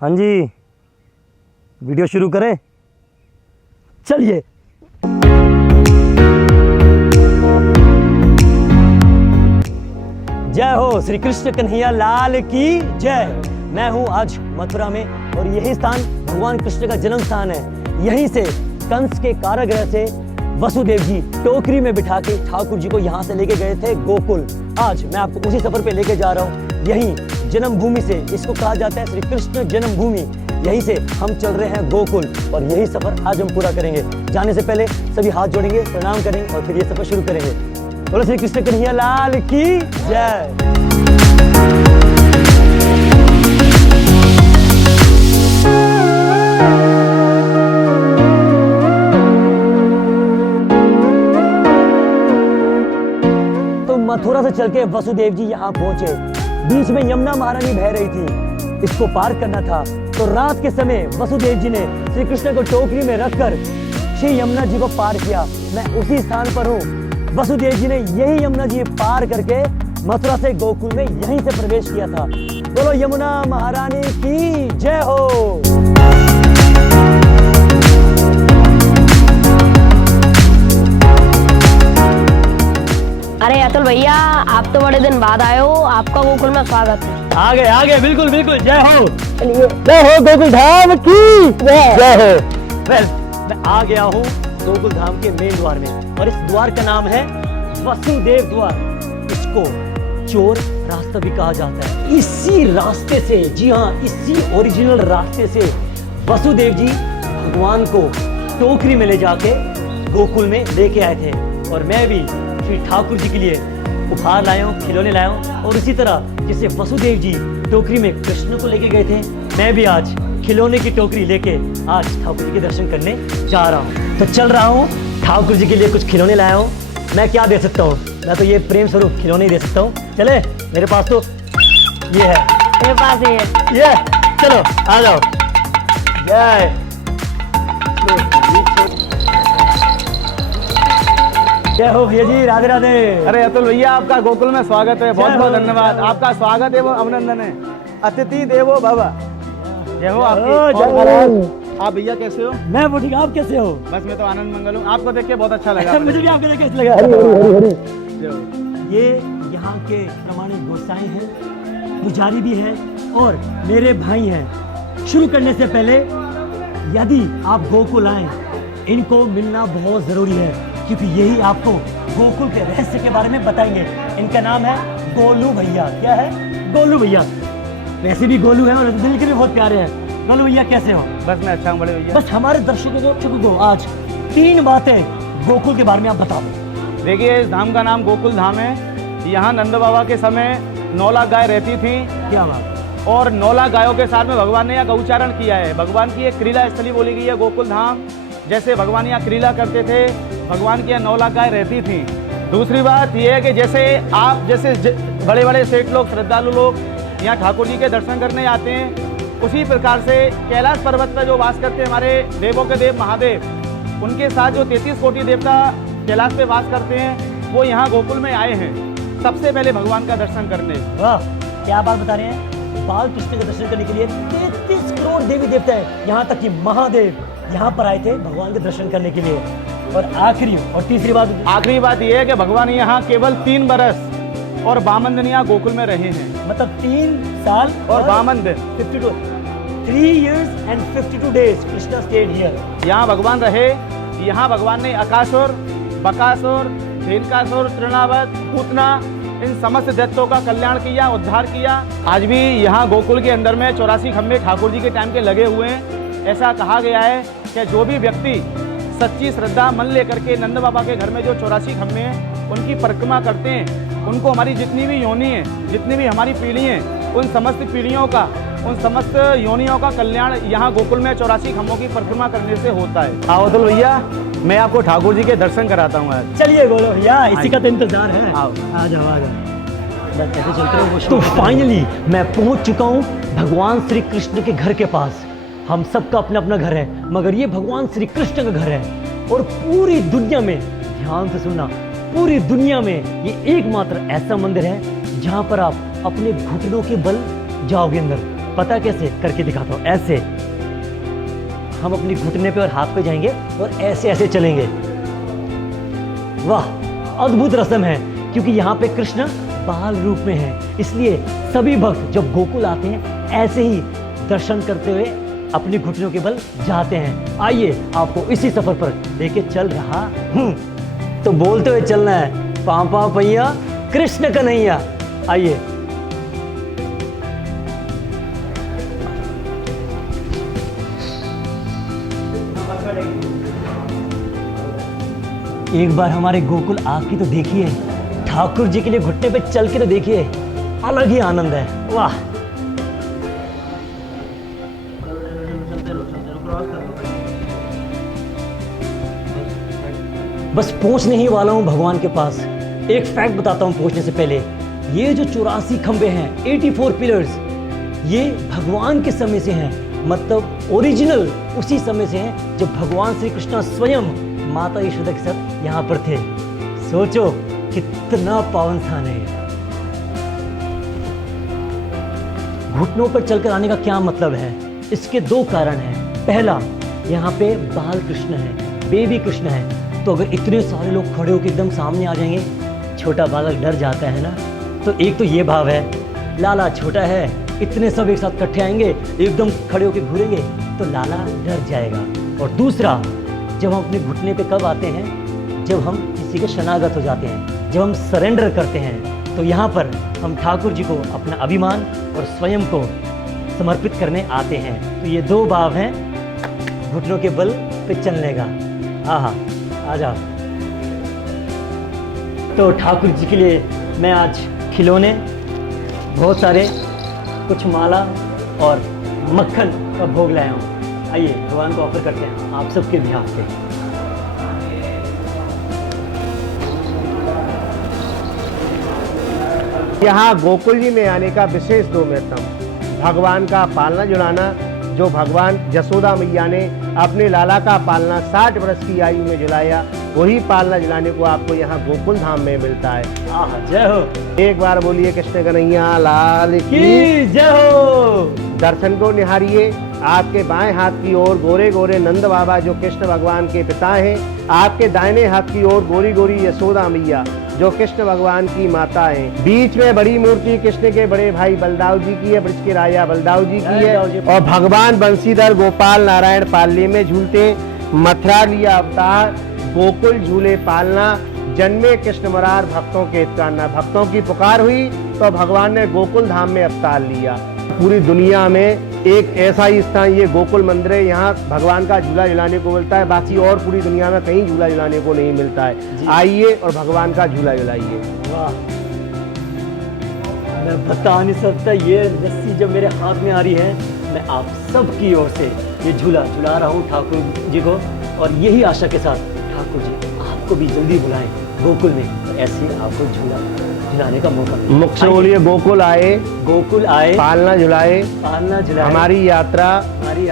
हाँ जी, वीडियो शुरू करें। चलिए। जय हो श्री कृष्ण कन्हैया लाल की जय। मैं हूं आज मथुरा में और यही स्थान भगवान कृष्ण का जन्म स्थान है। यहीं से कंस के कारागृह से वसुदेव जी टोकरी में बिठा के ठाकुर जी को यहाँ से लेके गए थे गोकुल। आज मैं आपको उसी सफर पे लेके जा रहा हूँ। यहीं जन्मभूमि से, इसको कहा जाता है श्री कृष्ण जन्मभूमि, यहीं से हम चल रहे हैं गोकुल और यही सफर आज हम पूरा करेंगे। जाने से पहले सभी हाथ जोड़ेंगे, प्रणाम करेंगे और फिर ये सफर शुरू करेंगे। बोलो श्री कृष्ण कन्हैया लाल की जय। तो मथुरा से चल के वसुदेव जी यहाँ पहुंचे। बीच में यमुना महारानी बह रही थी, इसको पार करना था। तो रात के समय वसुदेव जी ने श्री कृष्ण को टोकरी में रखकर श्री यमुना जी को पार किया। मैं उसी स्थान पर हूँ। वसुदेव जी ने यही यमुना जी पार करके मथुरा से गोकुल में यहीं से प्रवेश किया था। बोलो यमुना महारानी की जय हो। अरे अतुल भैया, आप तो बड़े दिन बाद आए हो, आपका गोकुल में स्वागत है। आगे बिल्कुल बिल्कुल। जय हो, जय हो गोकुल धाम की जय हो। वेल, मैं आ गया हूँ गोकुल धाम के मेन द्वार में और इस द्वार का नाम है वसुदेव द्वार। इसको चोर रास्ता भी कहा जाता है। इसी रास्ते से, जी हाँ, इसी ओरिजिनल रास्ते से वसुदेव जी भगवान को टोकरी में ले जाके गोकुल में लेके आए थे। और मैं भी श्री ठाकुर जी के लिए उपहार लाया हूँ, खिलौने लाया हूँ। और इसी तरह जैसे वसुदेव जी टोकरी में कृष्ण को लेके गए थे, मैं भी आज खिलौने की टोकरी लेके आज ठाकुर जी के दर्शन करने जा रहा हूँ। तो चल रहा हूँ, ठाकुर जी के लिए कुछ खिलौने लाया हूँ। मैं क्या दे सकता हूँ, मैं तो ये प्रेम स्वरूप खिलौने ही दे सकता हूँ। चले, मेरे पास तो ये है, मेरे पास ही है ये। चलो आ जाओ। जय। जय हो भैया जी, राधे राधे। अरे अतुल भैया, आपका गोकुल में स्वागत है। बहुत बहुत धन्यवाद। आपका स्वागत एवं अभिनंदन है। अतिथि देवो भव। जय हो आपकी। आप भैया कैसे हो? मैं वो ठीक, आप कैसे हो? बस मैं तो आनंद मंगल हूँ। आपको देख के बहुत अच्छा लगा। मुझे भी आपको देख के अच्छा लगा। जय हो। ये यहाँ के प्रमाणिक गोसाई हैं, पुजारी भी है और मेरे भाई हैं। शुरू करने से पहले यदि आप गोकुल आए, इनको मिलना बहुत जरूरी है, क्योंकि यही आपको गोकुल के रहस्य के बारे में बताएंगे। इनका नाम है गोलू भैया। क्या है? गोलू भैया। वैसे भी गोलू है और दिल के भी बहुत प्यारे हैं। गोलू भैया कैसे हो? बस मैं अच्छा हूँ बड़े भैया। बस हमारे दर्शकों को आज 3 बातें गोकुल के बारे में आप बताओ। देखिए, इस धाम का नाम गोकुल धाम है। यहाँ नंद बाबा के समय 9 लाख गाय रहती थी। क्या बात? और 9 लाख गायों के साथ में भगवान ने यहाँ गौचारण किया है। भगवान की एक क्रीड़ा स्थली बोली गई है गोकुल धाम। जैसे भगवान यहाँ क्रीड़ा करते थे, भगवान की यहाँ 9 लाख गाय रहती थी। दूसरी बात यह है कि जैसे आप जैसे बड़े बड़े सेठ लोग, श्रद्धालु लोग यहाँ ठाकुर जी के दर्शन करने आते हैं, उसी प्रकार से कैलाश पर्वत पर जो वास करते हैं हमारे देवों के देव महादेव, उनके साथ जो 33 कोटि देवता कैलाश पे वास करते हैं, वो यहाँ गोकुल में आए हैं सबसे पहले भगवान का दर्शन करने। वाह, क्या बात बता रहे हैं। बाल कृष्ण के दर्शन करने के लिए 33 करोड़ देवी देवता है। यहाँ तक कि महादेव यहाँ पर आए थे भगवान के दर्शन करने के लिए। और आखिरी और तीसरी बात यह है कि भगवान यहाँ केवल 3 बरस और 52 दिन यहाँ गोकुल में रहे हैं। मतलब 3 साल और 52 दिन, 52 3 years and 52 days Krishna stayed here। यहाँ भगवान रहे। यहाँ भगवान ने अकासुर, बकासुर, धेनुकासुर, तृणावत, पूतना, इन समस्त दैत्यों का कल्याण किया, उद्धार किया। आज भी यहाँ गोकुल के अंदर में 84 खम्भे ठाकुर जी के टाइम के लगे हुए हैं। ऐसा कहा गया है कि जो भी व्यक्ति सच्ची श्रद्धा मन लेकर के नंद बाबा के घर में जो 84 खम्भे हैं उनकी परिक्रमा करते हैं, उनको हमारी जितनी भी योनि है, जितनी भी हमारी पीढ़ी हैं, उन समस्त पीढ़ियों का, उन समस्त योनियों का कल्याण यहाँ गोकुल में 84 खम्भों की परिक्रमा करने से होता है। आओ अतुल भैया, मैं आपको ठाकुर जी के दर्शन कराता हूँ आज। चलिए बोलो भैया, इसी का तो इंतजार है। आओ। आ जाओ। कैसे चलते हो? तो फाइनली मैं पहुंच चुका हूँ भगवान श्री कृष्ण के घर के पास। हम सबका अपना अपना घर है, मगर ये भगवान श्री कृष्ण का घर है। और पूरी दुनिया में, ध्यान से सुनना, पूरी दुनिया में ये एकमात्र ऐसा मंदिर है जहाँ पर आप अपने घुटनों के बल जाओगे अंदर। पता कैसे? करके दिखाता हूँ। ऐसे हम अपनी घुटने पे और हाथ पे जाएंगे और ऐसे ऐसे चलेंगे। वाह, अद्भुत रस्म है, क्योंकि यहाँ पे कृष्ण बाल रूप में है, इसलिए सभी भक्त जब गोकुल आते हैं ऐसे ही दर्शन करते हुए अपनी घुटनों के बल जाते हैं। आइए आपको इसी सफर पर लेके चल रहा हूँ। तो बोलते हुए चलना है, पापा पैया कृष्ण कन्हैया। आइए। एक बार हमारे गोकुल आके तो देखिए, ठाकुर जी के लिए घुटने पे चल के तो देखिए, अलग ही आनंद है। वाह, बस पहुंचने ही वाला हूं भगवान के पास। एक फैक्ट बताता हूं पहुंचने से पहले, ये जो 84 खंबे हैं, 84 पिलर्स, ये भगवान के समय से हैं, मतलब ओरिजिनल उसी समय से हैं जब भगवान श्री कृष्ण स्वयं माता यशोदा के साथ यहाँ पर थे। सोचो कितना पावन स्थान है। घुटनों पर चलकर आने का क्या मतलब है? इसके दो कारण हैं। पहला, यहाँ पे बाल कृष्ण है, बेबी कृष्ण है, तो अगर इतने सारे लोग खड़े होकर एकदम सामने आ जाएंगे, छोटा बालक डर जाता है ना। तो एक तो ये भाव है, लाला छोटा है, इतने सब एक साथ इकट्ठे आएंगे, एकदम खड़े होकर घूरेंगे तो लाला डर जाएगा। और दूसरा, जब हम अपने घुटने पे कब आते हैं? जब हम किसी के शरणागत हो जाते हैं, जब हम सरेंडर करते हैं, तो यहाँ पर हम ठाकुर जी को अपना अभिमान और स्वयं को समर्पित करने आते हैं। तो ये दो भाव हैं घुटनों के बल पे चलने का। आहा, आ जाओ। तो ठाकुर जी के लिए मैं आज खिलौने, बहुत सारे, कुछ माला और मक्खन का भोग लाया हूँ। आइए भगवान को ऑफर करते हैं आप सबके बिहाफ से। यहाँ गोकुल जी में आने का विशेष दो महत्व। भगवान का पालना जुलाना, जो भगवान यशोदा मैया ने अपने लाला का पालना 60 वर्ष की आयु में जुलाया, वही पालना जुलाने को आपको यहाँ गोकुल धाम में मिलता है। आहा, जय हो। एक बार बोलिए कृष्ण कन्हैया लाल की जय हो। दर्शन को निहारिए। आपके बाएं हाथ की ओर गोरे गोरे नंद बाबा जो कृष्ण भगवान के पिता हैं, आपके दाहिने हाथ की ओर गोरी गोरी यशोदा मैया जो कृष्ण भगवान की माता हैं। बीच में बड़ी मूर्ति कृष्ण के बड़े भाई बलदाव जी की है, ब्रज के राजा बलदाव जी की है। और भगवान बंशीधर गोपाल नारायण पालने में झूलते, मथुरा लिया अवतार, गोकुल झूले पालना, जन्मे कृष्ण मुरार भक्तों के हित करना। भक्तों की पुकार हुई तो भगवान ने गोकुल धाम में अवतार लिया। पूरी दुनिया में एक ऐसा ही स्थान ये गोकुल मंदिर है, यहाँ भगवान का झूला झुलाने को मिलता है। बाकी और पूरी दुनिया में कहीं झूला झुलाने को नहीं मिलता है। आइए और भगवान का झूला झुलाइए। वाह, मैं बता नहीं सकता, ये रस्सी जब मेरे हाथ में आ रही है, मैं आप सबकी ओर से ये झूला झुला रहा हूँ ठाकुर जी को, और यही आशा के साथ ठाकुर जी आपको भी जल्दी बुलाएं गोकुल में, और ऐसे आपको झूला झुलाने का मौका मिले। मुख से बोलिए गोकुल आए, गोकुल आए, पालना झुलाए, पालना झुलाए, हमारी यात्रा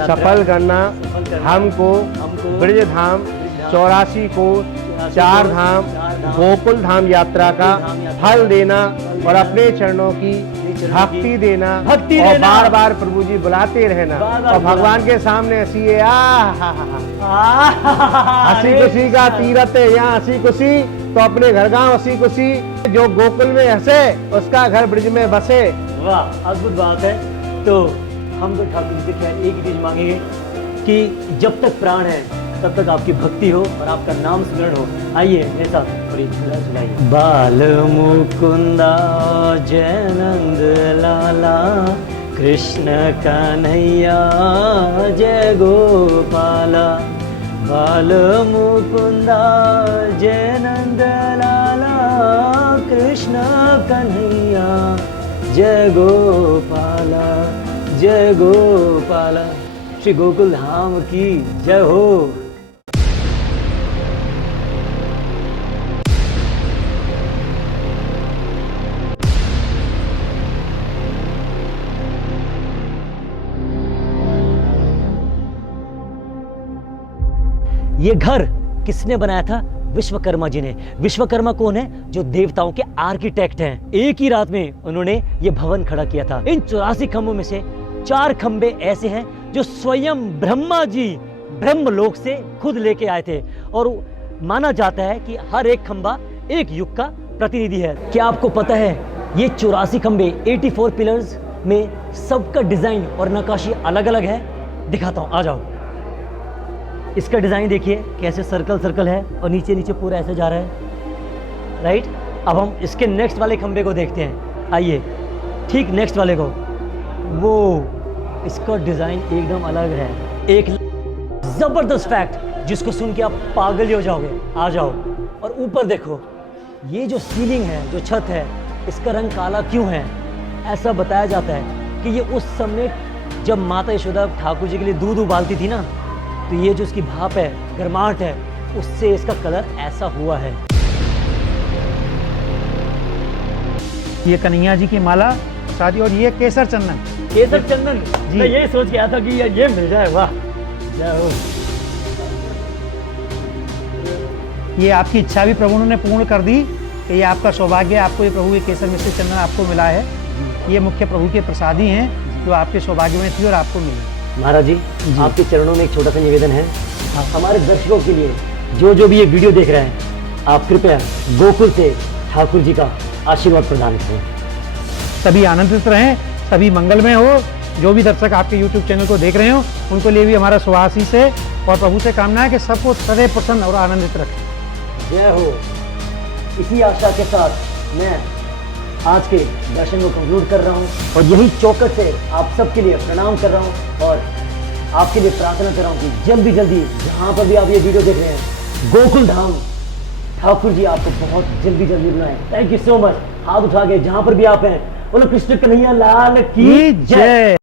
सफल करना, हमको ब्रज धाम 84 को 4 धाम गोकुल धाम यात्रा का फल देना, और अपने चरणों की भक्ति देना, और बार बार प्रभु जी बुलाते रहना। और भगवान के सामने हंसी, हंसी खुशी का तीरथ है यहाँ, हंसी खुशी तो अपने घर गांव हंसी खुशी, जो गोकुल में हंसे उसका घर ब्रज में बसे। वाह, अद्भुत बात है। तो हम तो ठाकुर जी से क्या एक ही चीज मांगेंगे कि जब तक प्राण है तब तक आपकी भक्ति हो और आपका नाम स्मरण हो। आइए मेरे साथ और ये झूला झुलाइए। बाल मुकुंदा जय नंद लाला, कृष्ण कन्हैया जय गोपाला। बाल मुकुंदा जय नंद लाला, कृष्ण कन्हैया जय गोपाला, जय गोपाला। श्री गोकुल धाम की जय हो। ये घर किसने बनाया था? विश्वकर्मा जी ने। विश्वकर्मा कौन है? जो देवताओं के आर्किटेक्ट हैं। एक ही रात में उन्होंने ये भवन खड़ा किया था। इन 84 खंभों में से 4 खंबे ऐसे हैं जो स्वयं ब्रह्मा जी ब्रह्मलोक से खुद लेके आए थे, और माना जाता है कि हर एक खंबा एक युग का प्रतिनिधि है। क्या आपको पता है ये 84 खंबे 84 पिलर्स में सबका डिजाइन और नक्काशी अलग अलग है? दिखाता हूं, आ जाओ। इसका डिजाइन देखिए कैसे सर्कल सर्कल है और नीचे नीचे पूरा ऐसे जा रहा है, राइट। अब हम इसके नेक्स्ट वाले खंबे को देखते हैं, आइए, ठीक नेक्स्ट वाले को। वो इसका डिजाइन एकदम अलग है। एक जबरदस्त फैक्ट जिसको सुन के आप पागल ही हो जाओगे, आ जाओ। और ऊपर देखो, ये जो सीलिंग है, जो छत है, इसका रंग काला क्यों है? ऐसा बताया जाता है कि ये उस समय जब माता यशोदा ठाकुर जी के लिए दूध उबालती थी ना, तो ये जो इसकी भाप है, गर्माहट है, उससे इसका कलर ऐसा हुआ है। ये कन्हैया जी की माला शादी, और ये केसर चंदन। केसर चंदन, मैं यही सोच के आया था कि ये मिल जाए। वाह, जय हो। ये आपकी इच्छा भी प्रभु ने पूर्ण कर दी कि ये आपका सौभाग्य है, आपको ये प्रभु ये केसर मिश्री चंदन आपको मिला है। ये मुख्य प्रभु के प्रसादी हैं जो आपके सौभाग्य में थी और आपको मिली। महाराज जी, आपके चरणों में एक छोटा सा निवेदन है। हमारे दर्शकों के लिए जो भी ये वीडियो देख रहे हैं, आप कृपया गोकुल से ठाकुर जी का आशीर्वाद प्रदान करें। सभी आनंदित रहें, सभी मंगलमय हो। जो भी दर्शक आपके YouTube चैनल को देख रहे हो, उनको लिए भी हमारा सुहासीस है और प्रभु से कामना है कि सबको सदैव प्रसन्न और आनंदित रखें। जय हो। इसी आशा के साथ मैं आज के दर्शन को कंक्लूड कर रहा हूँ और यही चौकस से आप सबके लिए प्रणाम कर रहा हूँ और आपके लिए प्रार्थना कर रहा हूँ कि जल्दी जल्दी जहाँ पर भी आप ये वीडियो देख रहे हैं, गोकुल धाम ठाकुर जी आपको बहुत जल्दी जल्दी बुलाएं। Thank you so much. हाथ उठा के जहाँ पर भी आप हैं, बोलो कृष्ण कन्हैया लाल की जय।